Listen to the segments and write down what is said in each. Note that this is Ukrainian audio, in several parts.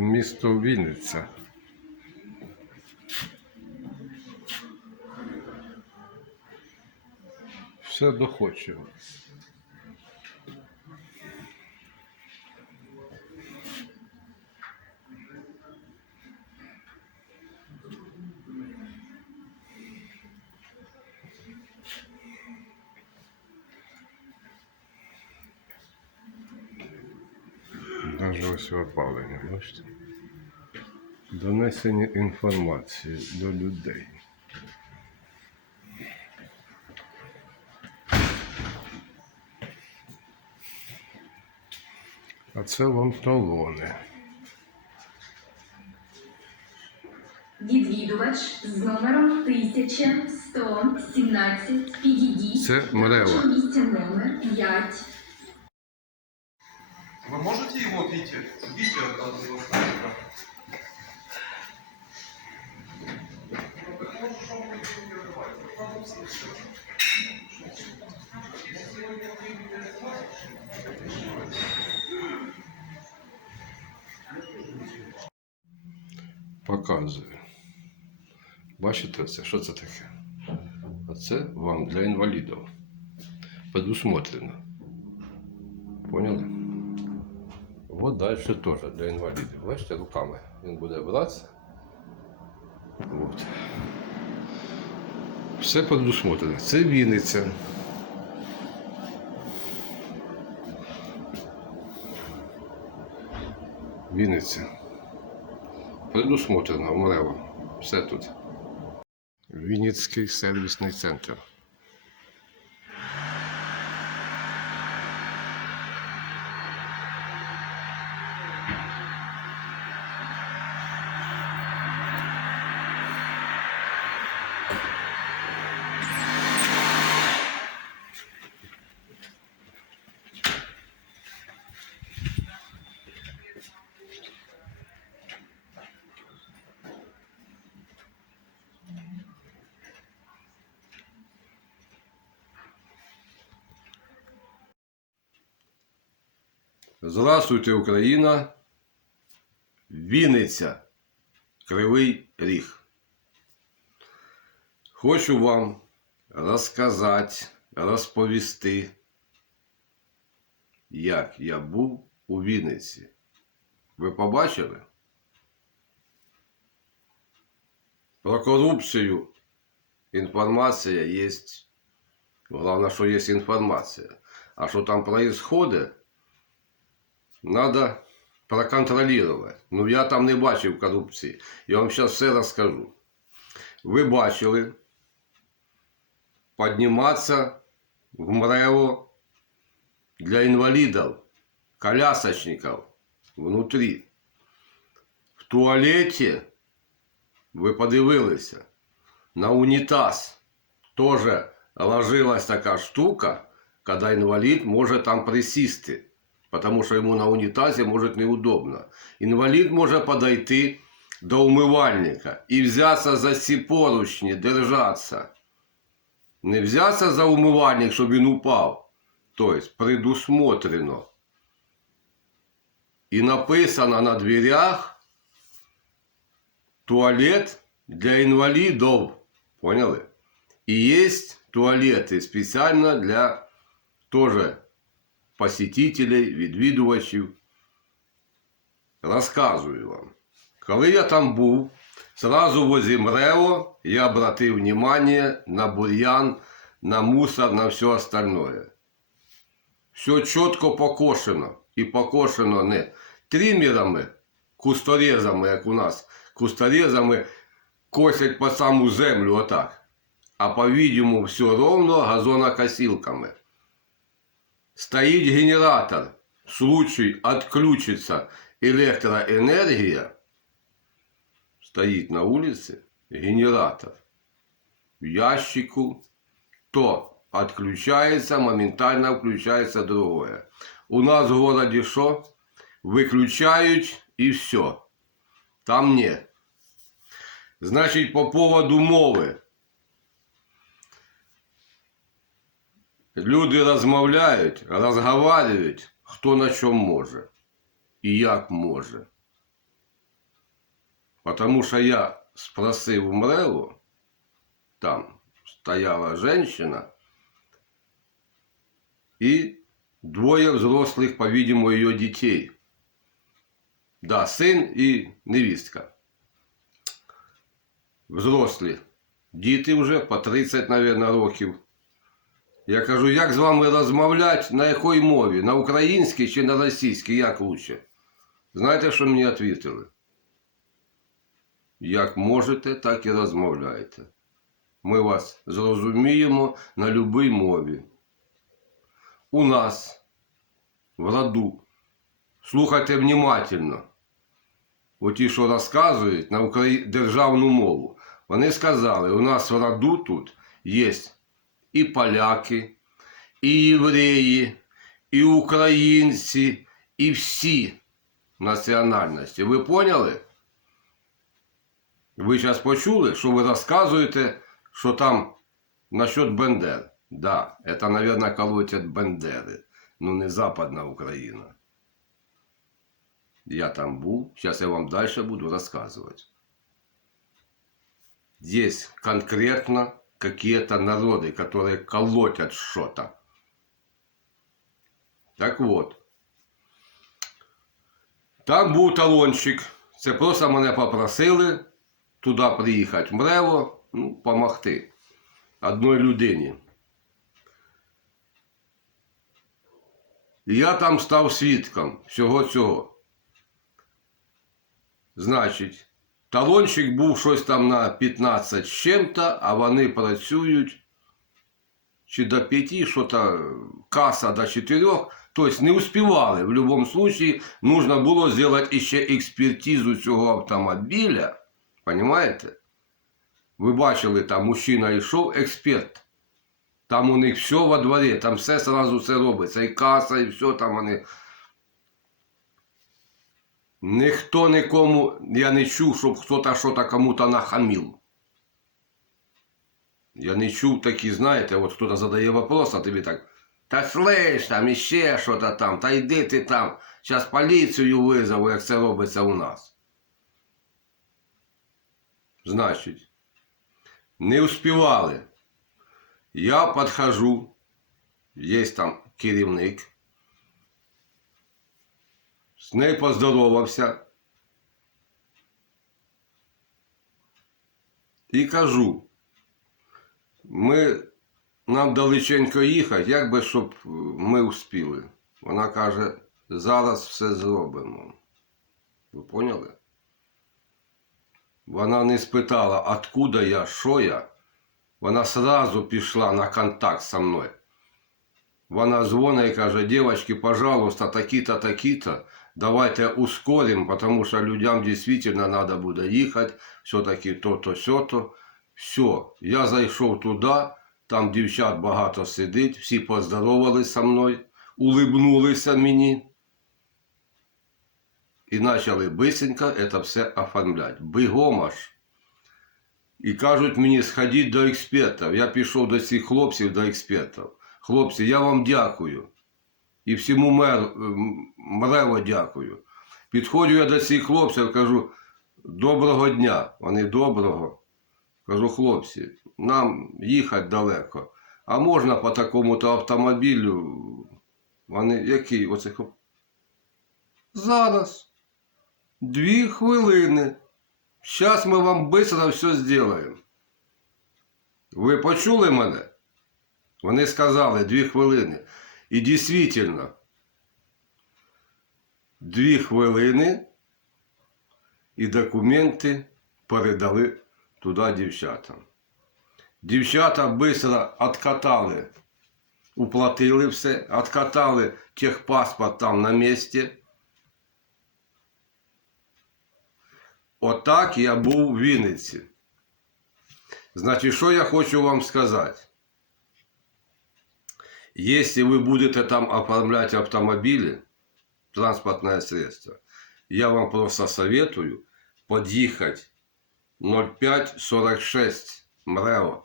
Місто Вінниця. Все доходчиво. Ось опалення, бачите? Донесення інформації до людей. А це вам талони. Відвідувач з номером 1117 підійдіть. Це Мрева. До місця номер 5. Вы можете его Витя? Витя от от его снайпера. Ну, так можешь он будет не разрывать. Ну, там вот всё. Если его не пересылать, Показую. Бачите це? Що це таке? А це вам для інвалідів. Предусмотрено. Поняли? От далі теж для інвалідів. Бачите, руками він буде братися. От. Все предусмотрено. Це Вінниця. Вінниця. Предусмотрено МРЕВО. Все тут. Вінницький сервісний центр. Здравствуйте, Україна. Вінниця. Кривий Ріг. Хочу вам розказати, розповісти, як я був у Вінниці. Ви побачили? Про корупцію інформація є. Головне, що є інформація. А що там происходит, надо проконтролювати. Ну, я там не бачив корупції. Я вам зараз все розкажу. Ви бачили підніматися в МРЕВО для інвалідів, колясочників внутрі. В туалеті ви подивилися на унітаз теж ложилась така штука, коли інвалід може там присісти потому что ему на унитазе может неудобно. Инвалид может подойти до умывальника и взяться за ці поручні, держаться. Не взяться за умивальник, щоб він упав. Тобто предусмотрено. І написано на дверях туалет для інвалідів. Поняли? І є туалети спеціально для тоже Посетителей, відвідувачів. Розказую вам. Коли я там був, сразу возле МРЕО я обратив внимание на бур'ян, на мусор, на все остальное. Все чітко покошено. І покошено не тримерами, кусторезами, як у нас, кусторезами косять по саму землю отак. А по-видимому, все ровно газонокосилками. Стоит генератор. В случае отключится электроэнергия, стоит на улице генератор в ящику, то отключается, моментально включается другое. У нас в городе что? Выключают и все. Там нет. Значит, по поводу мови. Люди розмовляють, розговорюють, хто на чому може і як може. Потому що я спросив у Мреву, там стояла женщина и двое взрослых, по-видимому, ее детей. Да, сын и невістка. Взрослі. Діти вже по 30, мабуть, років. Я кажу, як з вами розмовляти, на якій мові? На українській чи на російській, як лучше? Знаєте, що мені відповіли? Як можете, так і розмовляйте. Ми вас зрозуміємо на будь-якій мові. У нас в роду, слухайте внимательно, оті, що розказують на державну мову, вони сказали, у нас в роду тут є і поляки, і євреї, і українці, і всі національності. Ви поняли? Ви зараз почули, що ви розказуєте, що там насчет Бендер. Да, это, наверное, колотят Бендери. Ну, не Западна Україна. Я там був, зараз я вам дальше буду рассказывать. Есть конкретно какие-то народы, которые колотят что-то. Так вот. Там був талончик. Це просто мене попросили туди приїхати Мрево, ну, помогти одній людині. І я там став свідком всього цього. Значить, талончик був щось там на 15 з чим-то, а вони працюють чи до 5, що то каса до 4. Тобто не успівали. В будь-якому випадку нужно було зробити ще експертизу цього автомобіля. Понимаєте? Ви бачили, там мужчина йшов, експерт. Там у них все во дворі, там все сразу все робиться. І каса, і все там вони. Ніхто нікому, я не чув, щоб хтось щось кому-то нахамив. Я не чув такі, знаєте, от хтось задає вопрос, а тобі так. Та слиш, там іще що-то там, та йди ти там. Зараз поліцію визову, як це робиться у нас. Значить, не успівали. Я подхожу, є там керівник. З нею поздоровався. І кажу, ми, нам далеченько їхати, як би, щоб ми успіли. Вона каже, зараз все зробимо. Ви поняли? Вона не спитала, откуда я, що я. Вона сразу пішла на контакт со мною. Вона дзвонить і каже, девочки, пожалуйста, такі-то, такі-то, давайте ускорим, тому що людям дійсно треба буде їхати, все-таки то-то, сьо-то. Все, я зайшов туди, там дівчат багато сидить, всі поздоровались со мною, улибнулися мені. І почали бисенько це все оформляти. Бігом аж. І кажуть мені, сходіть до експертів. Я пішов до цих хлопців, до експертів. Хлопці, я вам дякую. І всьому мер, мрево дякую. Підходжу я до цих хлопців, кажу, доброго дня. Вони доброго. Кажу, хлопці, нам їхати далеко. А можна по такому-то автомобілю? Вони які? Оце Зараз. Дві хвилини. Зараз ми вам швидко все зробимо. Ви почули мене? Вони сказали дві хвилини. І дійсно, дві хвилини і документи передали туди дівчатам. Дівчата швидко відкатали, уплатили все, відкатали техпаспорт там на місці. Отак я був у Вінниці. Значить, що я хочу вам сказати? Если вы будете там оформлять автомобили, транспортное средство, я вам просто советую подъехать 0546 МРЕО.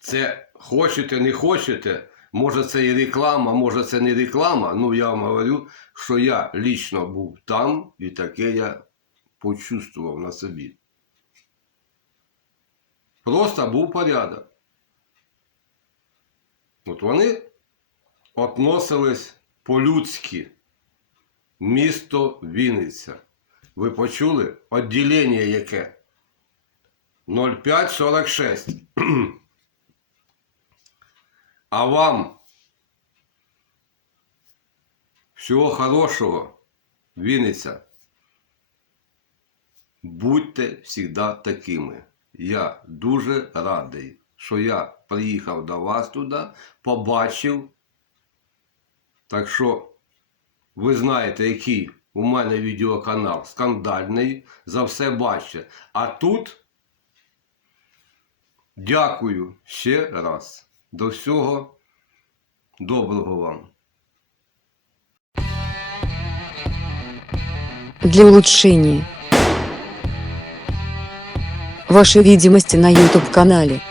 Це хочете, не хочете, може це і реклама, може це не реклама. Ну я вам говорю, що я лічно був там і таке я почувствував на собі. Просто був порядок. От вони относились по-людськи. Місто Вінниця. Ви почули? Одділення яке? 0546. А вам всього хорошого, Вінниця. Будьте завжди такими. Я дуже радий, що я приїхав до вас туди, побачив. Так що ви знаєте, який у мене відеоканал скандальний, за все бачите. А тут дякую ще раз. До всього доброго вам. для улучшения вашей видимости на YouTube-канале.